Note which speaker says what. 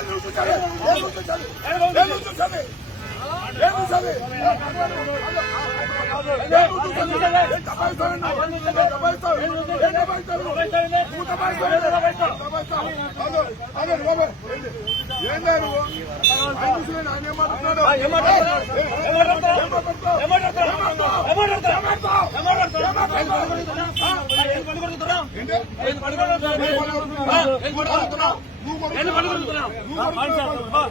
Speaker 1: నువ్వు నువ్వు